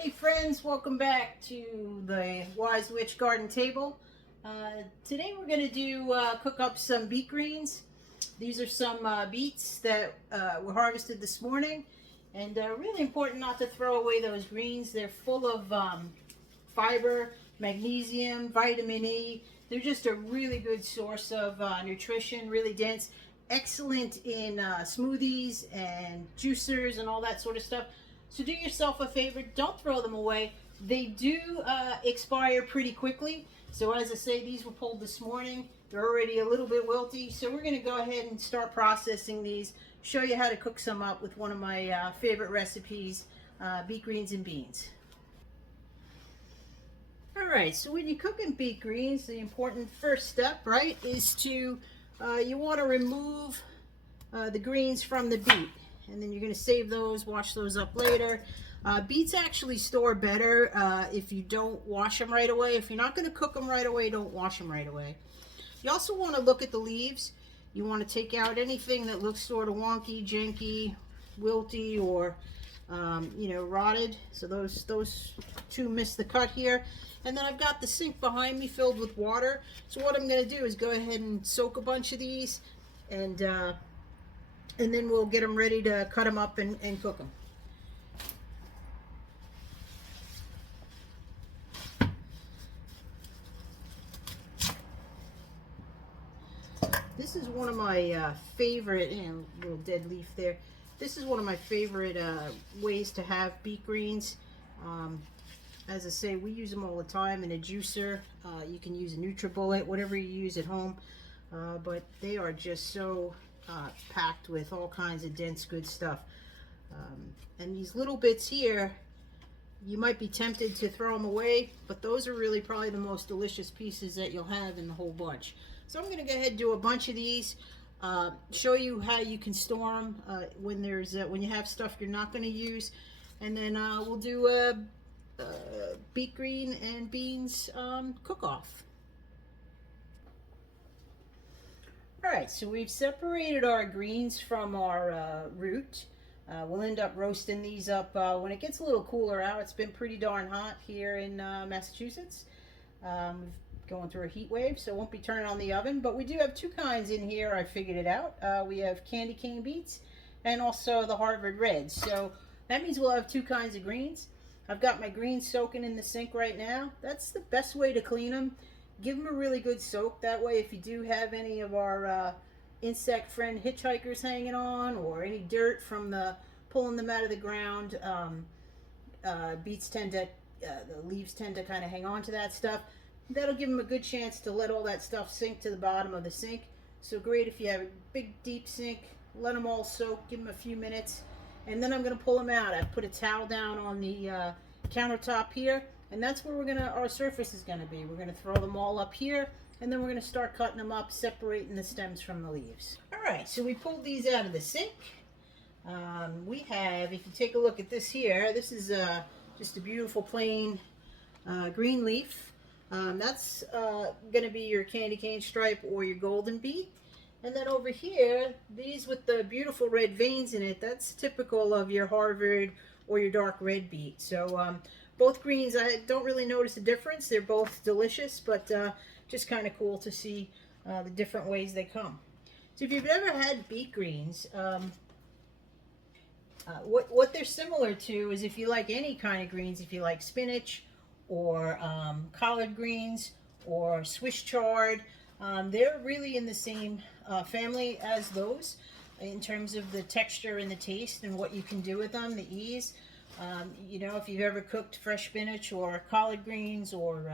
Hey friends, welcome back to the Wise Witch Garden Table. Today we're going to cook up some beet greens. These are some beets that were harvested this morning, and really important not to throw away those greens. They're full of fiber, magnesium, vitamin E. They're just a really good source of nutrition, really dense, excellent in smoothies and juicers and all that sort of stuff. So do yourself a favor, don't throw them away. They do expire pretty quickly. So as I say, these were pulled this morning. They're already a little bit wilty. So we're gonna go ahead and start processing these, show you how to cook some up with one of my favorite recipes, beet greens and beans. All right, so when you're cooking beet greens, the important first step, right, is to, you wanna remove the greens from the beet. And then you're going to save those, wash those up later. Beets actually store better if you don't wash them right away. If you're not going to cook them right away, don't wash them right away. You also want to look at the leaves. You want to take out anything that looks sort of wonky, janky, wilty, or rotted. So those two miss the cut here. And then I've got the sink behind me filled with water. So what I'm going to do is go ahead and soak a bunch of these, and then we'll get them ready to cut them up and cook them. This is one of my favorite, and a little dead leaf there. This is one of my favorite ways to have beet greens. As I say, we use them all the time in a juicer. You can use a NutriBullet, whatever you use at home. But they are just so packed with all kinds of dense good stuff, and these little bits here, you might be tempted to throw them away, but those are really probably the most delicious pieces that you'll have in the whole bunch. So I'm going to go ahead and do a bunch of these, show you how you can store them when you have stuff you're not going to use, and then we'll do a beet green and beans cook-off. All right, so we've separated our greens from our root. We'll end up roasting these up when it gets a little cooler out. It's been pretty darn hot here in Massachusetts. We've going through a heat wave, so it won't be turning on the oven, but we do have two kinds in here. I figured it out. We have candy cane beets and also the Harvard Reds. So that means we'll have two kinds of greens. I've got my greens soaking in the sink right now. That's the best way to clean them. Give them a really good soak. That way, if you do have any of our insect friend hitchhikers hanging on, or any dirt from pulling them out of the ground, beets tend to, the leaves tend to kind of hang on to that stuff. That'll give them a good chance to let all that stuff sink to the bottom of the sink. So great if you have a big deep sink, let them all soak, give them a few minutes, and then I'm going to pull them out. I've put a towel down on the countertop here, and that's where our surface is gonna be. We're gonna throw them all up here, and then we're gonna start cutting them up, separating the stems from the leaves. All right, so we pulled these out of the sink. We have, if you take a look at this here, this is just a beautiful plain green leaf. That's gonna be your candy cane stripe or your golden beet. And then over here, these with the beautiful red veins in it, that's typical of your Harvard or your dark red beet. So both greens, I don't really notice a difference. They're both delicious, but just kind of cool to see the different ways they come. So if you've ever had beet greens, what they're similar to is, if you like any kind of greens, if you like spinach or collard greens or Swiss chard, they're really in the same family as those in terms of the texture and the taste and what you can do with them, the ease. If you've ever cooked fresh spinach or collard greens or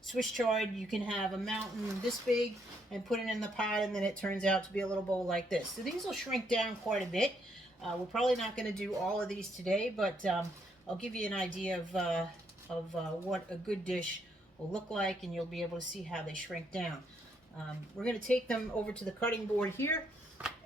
Swiss chard, you can have a mountain this big and put it in the pot, and then it turns out to be a little bowl like this. So these will shrink down quite a bit. We're probably not going to do all of these today, but I'll give you an idea of what a good dish will look like, and you'll be able to see how they shrink down. We're going to take them over to the cutting board here,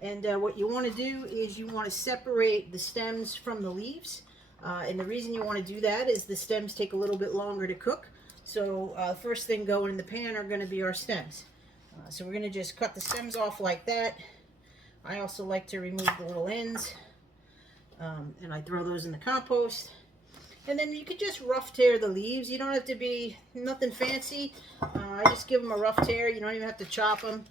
and what you want to do is you want to separate the stems from the leaves. And the reason you want to do that is the stems take a little bit longer to cook. So first thing going in the pan are going to be our stems. So we're going to just cut the stems off like that. I also like to remove the little ends, and I throw those in the compost. And then you could just rough tear the leaves. You don't have to be nothing fancy. I just give them a rough tear. You don't even have to chop them.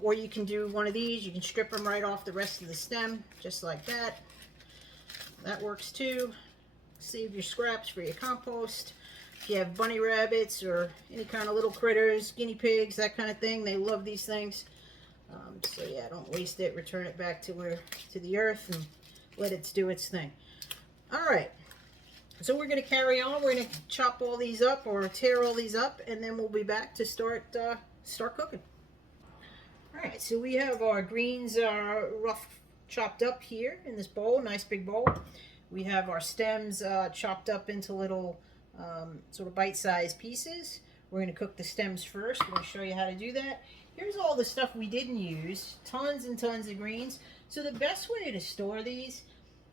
Or you can do one of these. You can strip them right off the rest of the stem, just like that. That works too. Save your scraps for your compost. If you have bunny rabbits or any kind of little critters, guinea pigs, that kind of thing, they love these things. So yeah, don't waste it. Return it back to the earth and let it do its thing. All right. So we're going to carry on. We're going to chop all these up or tear all these up, and then we'll be back to start cooking. All right. So we have our greens rough chopped up here in this bowl, nice big bowl. We have our stems chopped up into little sort of bite-sized pieces. We're going to cook the stems first. I'm going to show you how to do that. Here's all the stuff we didn't use. Tons and tons of greens. So the best way to store these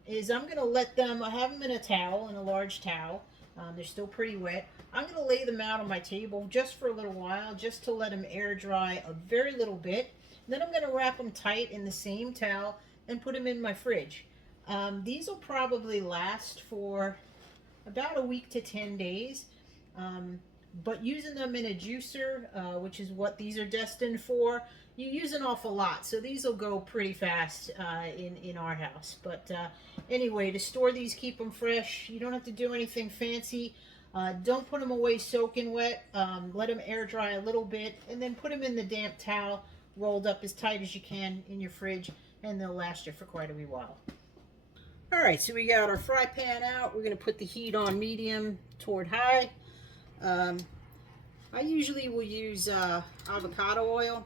is I'm going to let them, I have them in a towel, in a large towel. They're still pretty wet. I'm going to lay them out on my table just for a little while, just to let them air dry a very little bit. Then I'm going to wrap them tight in the same towel and put them in my fridge. These will probably last for about a week to 10 days. But using them in a juicer, which is what these are destined for, you use an awful lot. So these will go pretty fast in our house. But anyway, to store these, keep them fresh. You don't have to do anything fancy. Don't put them away soaking wet. Let them air dry a little bit, and then put them in the damp towel, rolled up as tight as you can in your fridge, and they'll last you for quite a wee while. All right, so we got our fry pan out. We're going to put the heat on medium toward high. I usually will use avocado oil.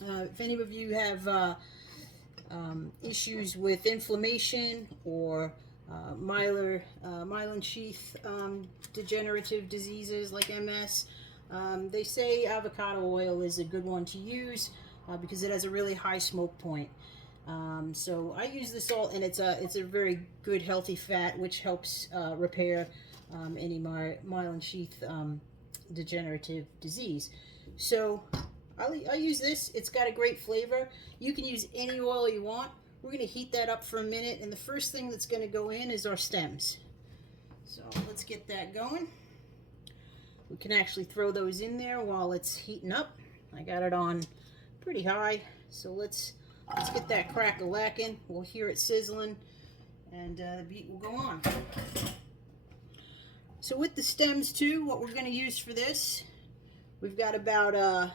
If any of you have issues with inflammation or myelin sheath degenerative diseases like MS, they say avocado oil is a good one to use because it has a really high smoke point. So I use this all, and it's a very good healthy fat which helps repair any myelin sheath degenerative disease. So I use this. It's got a great flavor. You can use any oil you want. We're going to heat that up for a minute, and the first thing that's going to go in is our stems. So let's get that going. We can actually throw those in there while it's heating up. I got it on pretty high, so let's get that crack-a-lacking. We'll hear it sizzling, and the beet will go on. So with the stems too, what we're going to use for this, we've got about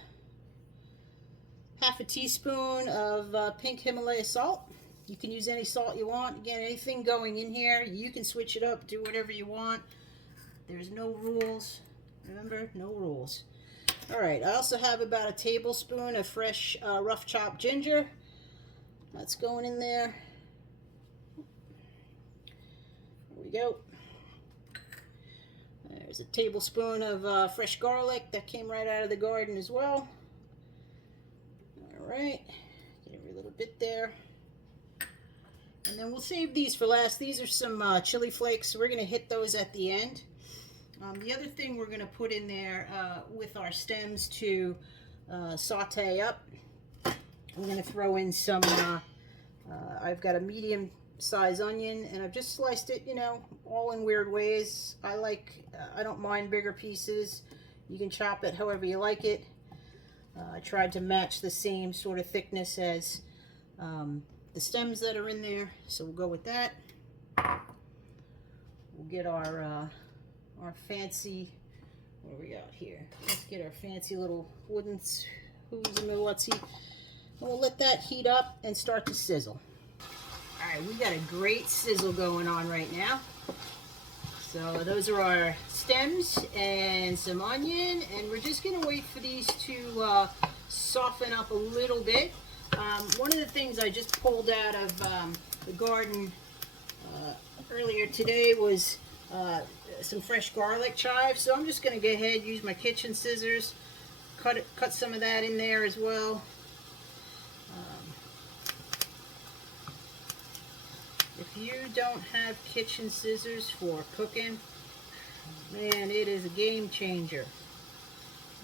half a teaspoon of pink Himalaya salt. You can use any salt you want. Again, anything going in here, you can switch it up, do whatever you want. There's no rules. Remember, no rules. All right, I also have about a tablespoon of fresh rough chopped ginger. That's going in there. There we go. There's a tablespoon of fresh garlic that came right out of the garden as well. All right, get every little bit there. And then we'll save these for last. These are some chili flakes, so we're going to hit those at the end. The other thing we're going to put in there with our stems to saute up, I'm going to throw in some, I've got a medium size onion, and I've just sliced it, you know, all in weird ways. I don't mind bigger pieces. You can chop it however you like it. I tried to match the same sort of thickness as the stems that are in there, so we'll go with that. We'll get our fancy, what do we got here? Let's get our fancy little wooden who's in the whatsy, and we'll let that heat up and start to sizzle. All right, we got a great sizzle going on right now. So those are our stems and some onion, and we're just gonna wait for these to soften up a little bit. One of the things I just pulled out of the garden earlier today was some fresh garlic chives. So I'm just gonna go ahead, use my kitchen scissors, cut some of that in there as well. If you don't have kitchen scissors for cooking, man, it is a game changer.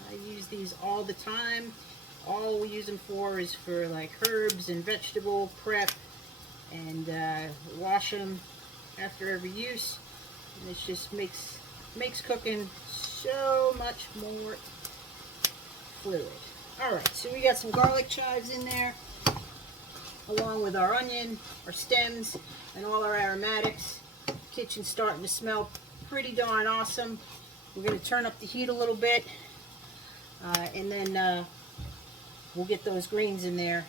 I use these all the time. All we use them for is for like herbs and vegetable prep, and wash them after every use. And it just makes cooking so much more fluid. Alright, so we got some garlic chives in there, along with our onion, our stems, and all our aromatics. Kitchen's starting to smell pretty darn awesome. We're going to turn up the heat a little bit, and then we'll get those greens in there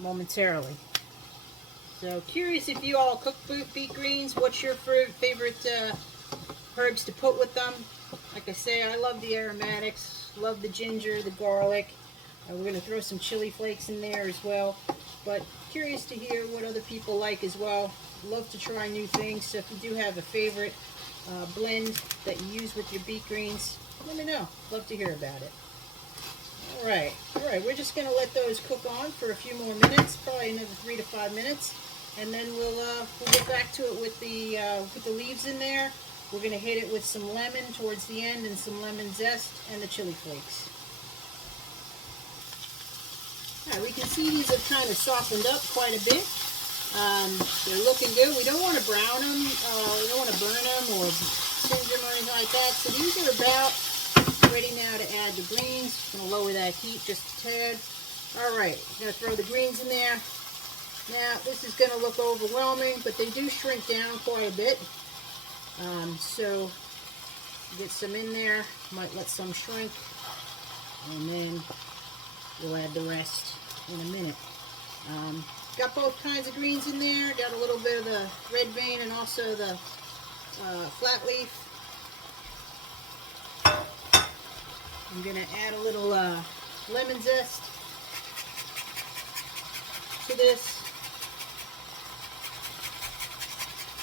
momentarily. So curious if you all cook beet greens. What's your favorite herbs to put with them? Like I say, I love the aromatics, love the ginger, the garlic. We're going to throw some chili flakes in there as well. But curious to hear what other people like as well. Love to try new things. So if you do have a favorite blend that you use with your beet greens, let me know. Love to hear about it. All right, we're just going to let those cook on for a few more minutes, probably another 3 to 5 minutes, and then we'll get back to it with the leaves in there. We're going to hit it with some lemon towards the end and some lemon zest and the chili flakes. All right, we can see these have kind of softened up quite a bit. They're looking good. We don't want to brown them, we don't want to burn them or singe them or anything like that. So these are about ready now to add the greens. I'm going to lower that heat just a tad. All right, I'm going to throw the greens in there. Now, this is going to look overwhelming, but they do shrink down quite a bit. So get some in there, might let some shrink, and then we'll add the rest in a minute. Got both kinds of greens in there. Got a little bit of the red vein and also the flat leaf. I'm going to add a little lemon zest to this.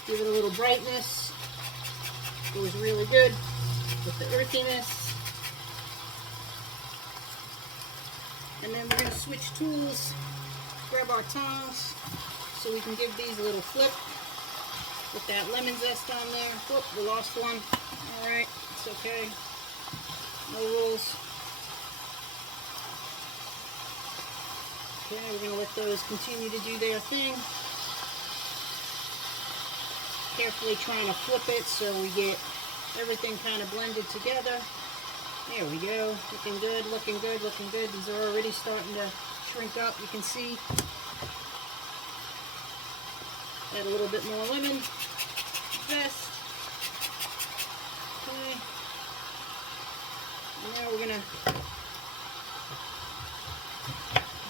Give it a little brightness. Goes really good with the earthiness. And then we're going to switch tools, grab our tongs so we can give these a little flip with that lemon zest on there. Whoop, we lost one. Alright, it's okay. No rules. Okay, we're going to let those continue to do their thing. Carefully trying to flip it so we get everything kind of blended together. There we go. Looking good, looking good, looking good. These are already starting to shrink up. You can see. Add a little bit more lemon zest. Okay. And now we're going to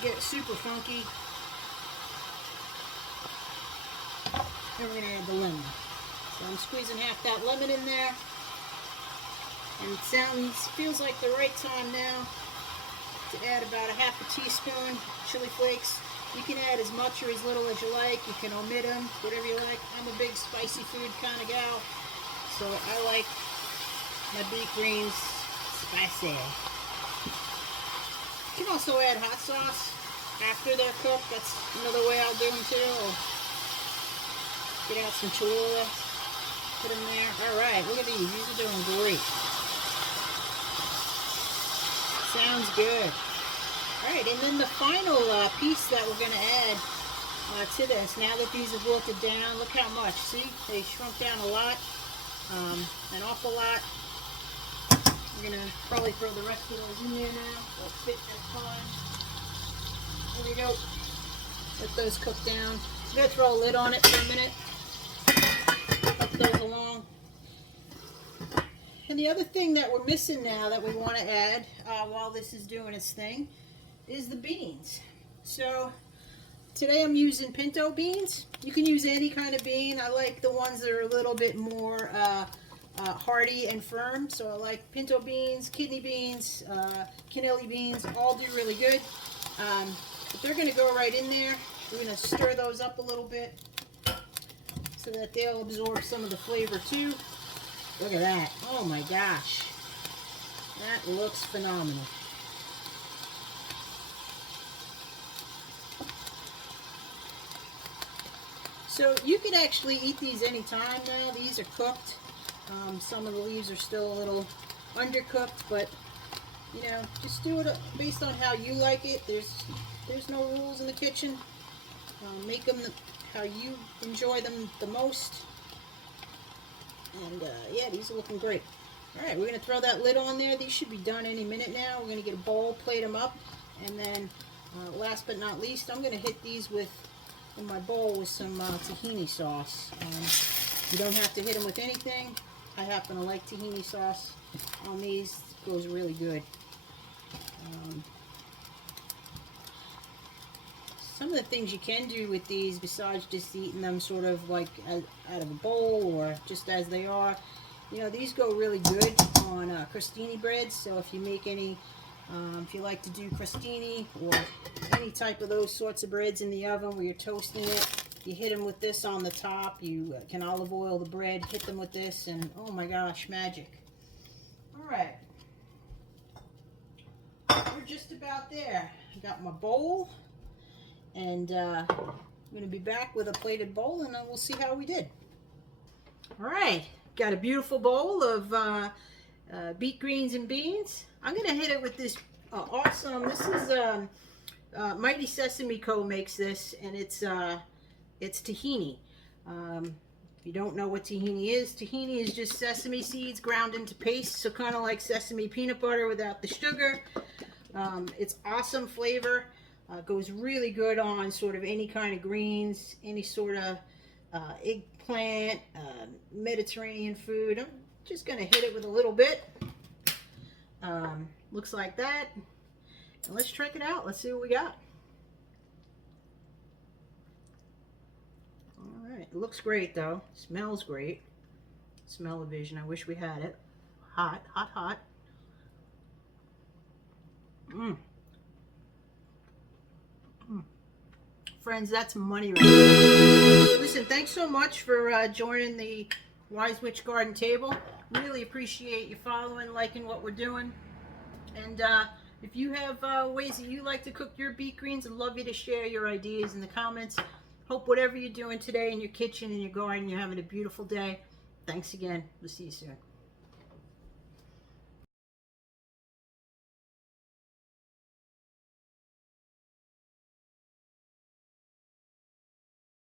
get super funky. And we're going to add the lemon. So I'm squeezing half that lemon in there. And it feels like the right time now to add about a half a teaspoon chili flakes. You can add as much or as little as you like. You can omit them, whatever you like. I'm a big spicy food kind of gal, so I like my beet greens spicy. You can also add hot sauce after they're cooked. That's another way I'll do them too. I'll get out some Cholula, put them there. Alright, look at these. These are doing great. Sounds good. Alright, and then the final piece that we're going to add to this, now that these have wilted down, look how much. See, they shrunk down a lot, an awful lot. We're going to probably throw the rest of those in there now. They'll fit just fine. There we go. Let those cook down. I'm going to throw a lid on it for a minute. Help those along. And the other thing that we're missing now that we want to add while this is doing its thing is the beans. So today I'm using pinto beans. You can use any kind of bean. I like the ones that are a little bit more hardy and firm. So I like pinto beans, kidney beans, cannelli beans, all do really good. But they're going to go right in there. We're going to stir those up a little bit so that they'll absorb some of the flavor too. Look at that. Oh my gosh. That looks phenomenal. So you can actually eat these anytime now. These are cooked. Some of the leaves are still a little undercooked, but you know, just do it based on how you like it. There's no rules in the kitchen. Make them how you enjoy them the most. And yeah, these are looking great. All right, we're going to throw that lid on there. These should be done any minute now. We're going to get a bowl, plate them up, and then last but not least, I'm going to hit these in my bowl with some tahini sauce. You don't have to hit them with anything. I happen to like tahini sauce on these. It goes really good. Some of the things you can do with these, besides just eating them sort of like out of a bowl or just as they are, you know, these go really good on crostini breads. So if you make any, if you like to do crostini or any type of those sorts of breads in the oven where you're toasting it, you hit them with this on the top. You can olive oil the bread, hit them with this, and oh my gosh, magic. All right, we're just about there. I got my bowl. And I'm going to be back with a plated bowl, and then we'll see how we did. All right, got a beautiful bowl of beet greens and beans. I'm going to hit it with this awesome, this is Mighty Sesame Co. makes this, and it's tahini. If you don't know what tahini is just sesame seeds ground into paste, so kind of like sesame peanut butter without the sugar. It's awesome flavor. Goes really good on sort of any kind of greens, any sort of eggplant, Mediterranean food. I'm just going to hit it with a little bit. Looks like that. And let's check it out. Let's see what we got. All right. It looks great, though. Smells great. Smell-o-vision. I wish we had it. Hot, hot, hot. Mmm. Friends, that's money right there. Listen, thanks so much for joining the Wise Witch Garden table. Really appreciate you following, liking what we're doing. And if you have ways that you like to cook your beet greens, I'd love you to share your ideas in the comments. Hope whatever you're doing today in your kitchen, in your garden, you're having a beautiful day. Thanks again. We'll see you soon.